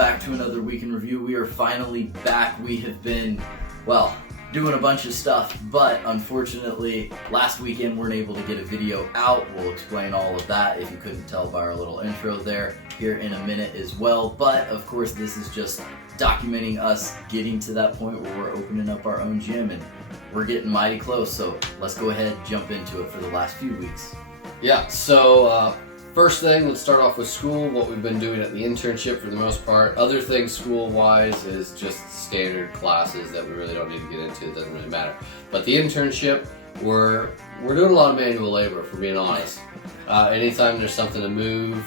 back to another week in review. We are finally back. We have been, well, doing a bunch of stuff, but unfortunately last weekend weren't able to get a video out. We'll explain all of that if you couldn't tell by our little intro there here in a minute as well. But of course this is just documenting us getting to that point where we're opening up our own gym, and we're getting mighty close. So let's go ahead and jump into it for the last few weeks. Yeah, so first thing, let's start off with school, what we've been doing at the internship for the most part. Other things school-wise is just standard classes that we really don't need to get into. It doesn't really matter. But the internship, we're doing a lot of manual labor, if we're being honest. Anytime there's something to move,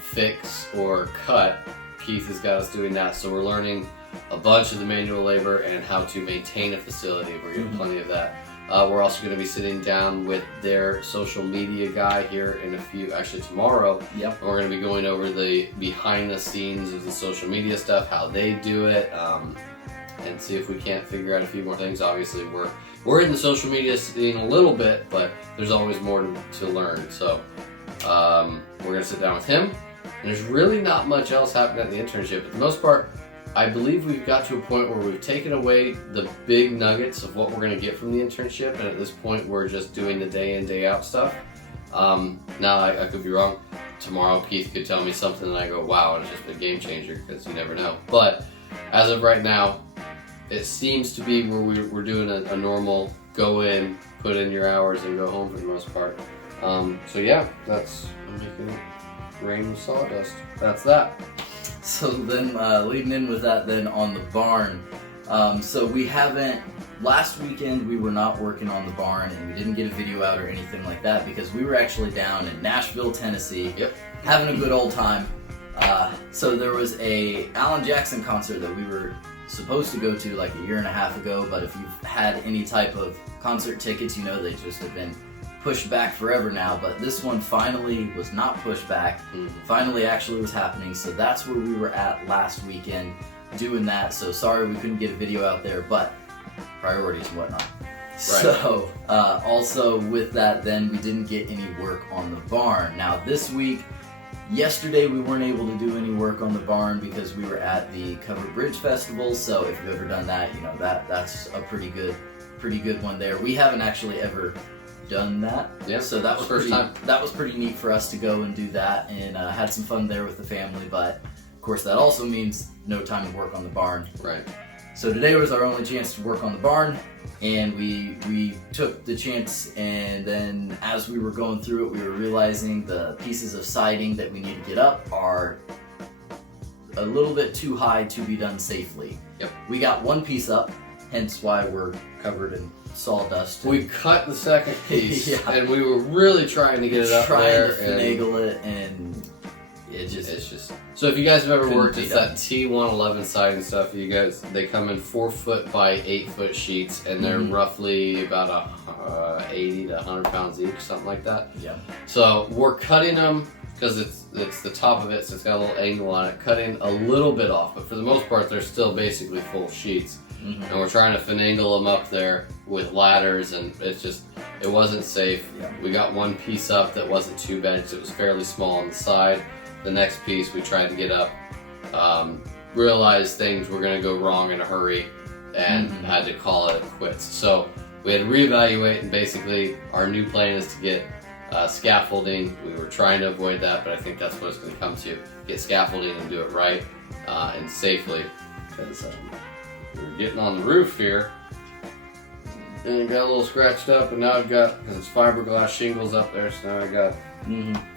fix, or cut, Keith has got us doing that. So we're learning a bunch of the manual labor and how to maintain a facility. We're getting plenty of that. We're also going to be sitting down with their social media guy here in actually tomorrow. Yep. And we're going to be going over the behind the scenes of the social media stuff, how they do it, and see if we can't figure out a few more things. Obviously, we're in the social media scene a little bit, but there's always more to learn. So we're going to sit down with him. And there's really not much else happening at the internship. For the most part, I believe we've got to a point where we've taken away the big nuggets of what we're going to get from the internship, and at this point we're just doing the day in, day out stuff. Now I could be wrong. Tomorrow Keith could tell me something and I go, wow, it's just a game changer, because you never know. But as of right now, it seems to be where we're doing a normal go in, put in your hours, and go home for the most part. So yeah, that's making rain with sawdust. That's that. So then leading in with that then on the barn, so we haven't, last weekend we were not working on the barn and we didn't get a video out or anything like that because we were actually down in Nashville, Tennessee, having a good old time. So there was a Alan Jackson concert that we were supposed to go to like a year and a half ago, but if you've had any type of concert tickets, you know they just have been pushed back forever now, but this one finally was not pushed back. Finally actually was happening, so that's where we were at last weekend doing that. So sorry we couldn't get a video out there, but priorities and whatnot. Right. So also with that then we didn't get any work on the barn. Now this week, yesterday we weren't able to do any work on the barn because we were at the Covered Bridge Festival. So if you've ever done that, you know that's a pretty good one there. We haven't actually ever done that. Yeah, so that was first time. That was pretty neat for us to go and do that, and had some fun there with the family. But of course, that also means no time to work on the barn. Right. So today was our only chance to work on the barn, and we took the chance. And then as we were going through it, we were realizing the pieces of siding that we need to get up are a little bit too high to be done safely. Yep. We got one piece up, hence why we're covered in sawdust. We cut the second piece, yeah. And we were really trying to get it up there. Trying to finagle it, and it's just. So if you guys have ever worked with that T111 siding stuff, you guys, they come in 4 foot by 8 foot sheets, and they're roughly about 80 to 100 pounds each, something like that. Yeah. So we're cutting them because it's the top of it, so it's got a little angle on it. Cutting a little bit off, but for the most part, they're still basically full sheets. And we're trying to finagle them up there with ladders, and it wasn't safe. Yeah. We got one piece up that wasn't too bad because it was fairly small on the side. The next piece we tried to get up, realized things were going to go wrong in a hurry, and had to call it quits. So we had to reevaluate, and basically our new plan is to get scaffolding. We were trying to avoid that, but I think that's what it's going to come to. Get scaffolding and do it right and safely, because we're getting on the roof here, and it got a little scratched up, and now I've got, because it's fiberglass shingles up there, so now I got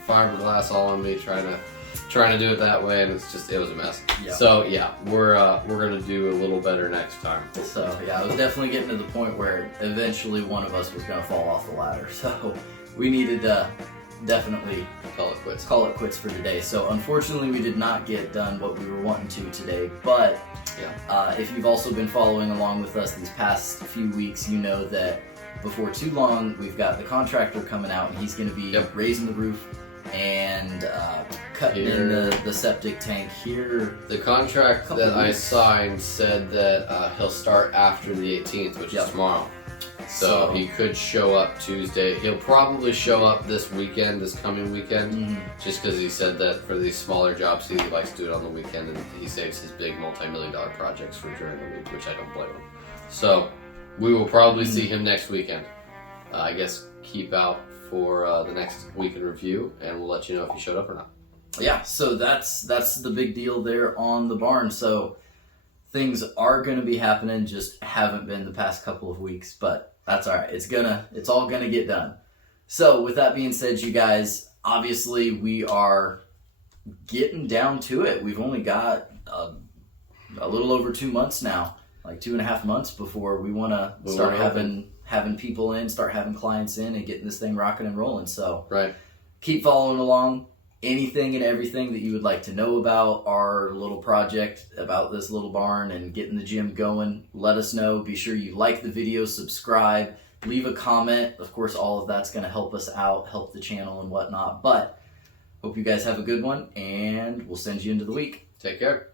fiberglass all on me trying to do it that way, and it was a mess. Yep. So yeah, we're gonna do a little better next time. So yeah, I was definitely getting to the point where eventually one of us was gonna fall off the ladder, so we needed to definitely call it quits for today. So unfortunately we did not get done what we were wanting to today, but if you've also been following along with us these past few weeks, you know that before too long we've got the contractor coming out, and he's going to be raising the roof and cutting in the septic tank here. The contract that I signed said that he'll start after the 18th, which is tomorrow. So he could show up Tuesday. He'll probably show up this coming weekend, just because he said that for these smaller jobs, he likes to do it on the weekend, and he saves his big multi-million-dollar projects for during the week, which I don't blame him. So we will probably see him next weekend. I guess keep out for the next week in review, and we'll let you know if he showed up or not. Yeah, so that's the big deal there on the barn. So things are going to be happening, just haven't been the past couple of weeks, but that's all right. It's all gonna get done. So with that being said, you guys, obviously we are getting down to it. We've only got a little over 2 months now, like 2.5 months before we want to start having people in, start having clients in, and getting this thing rocking and rolling. So keep following along. Anything and everything that you would like to know about our little project, about this little barn and getting the gym going, let us know. Be sure you like the video, subscribe, leave a comment. Of course, all of that's going to help us out, help the channel and whatnot. But hope you guys have a good one, and we'll send you into the week. Take care.